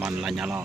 teman Lanyala.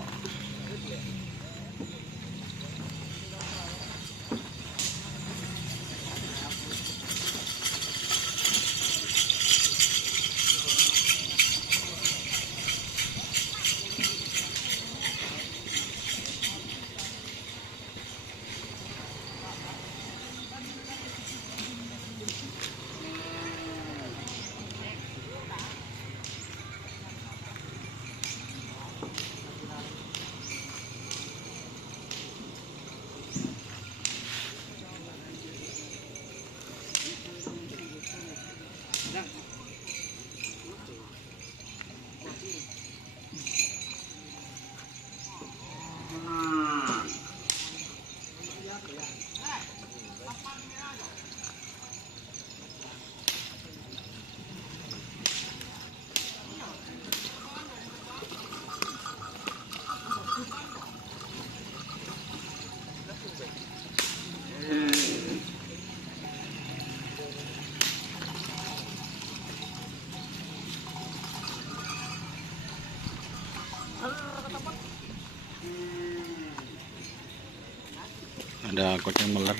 Ada kucing meler.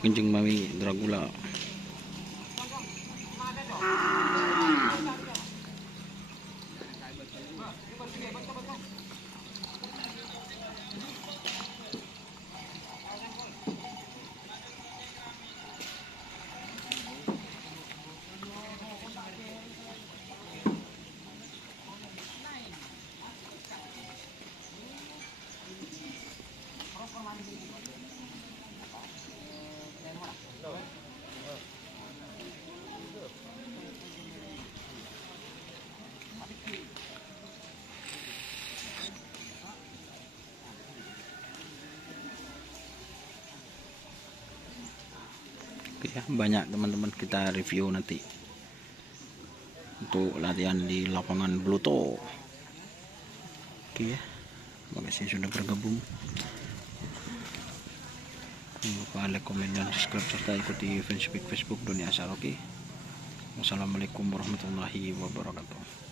Kencing mami Dracula. Oke ya, banyak teman-teman kita review nanti untuk latihan di lapangan Bluto. Oke ya, terima kasih sudah bergabung. Jangan lupa like, komen, dan subscribe serta ikuti fanpage Facebook Dunia Asal. Oke, wassalamualaikum warahmatullahi wabarakatuh.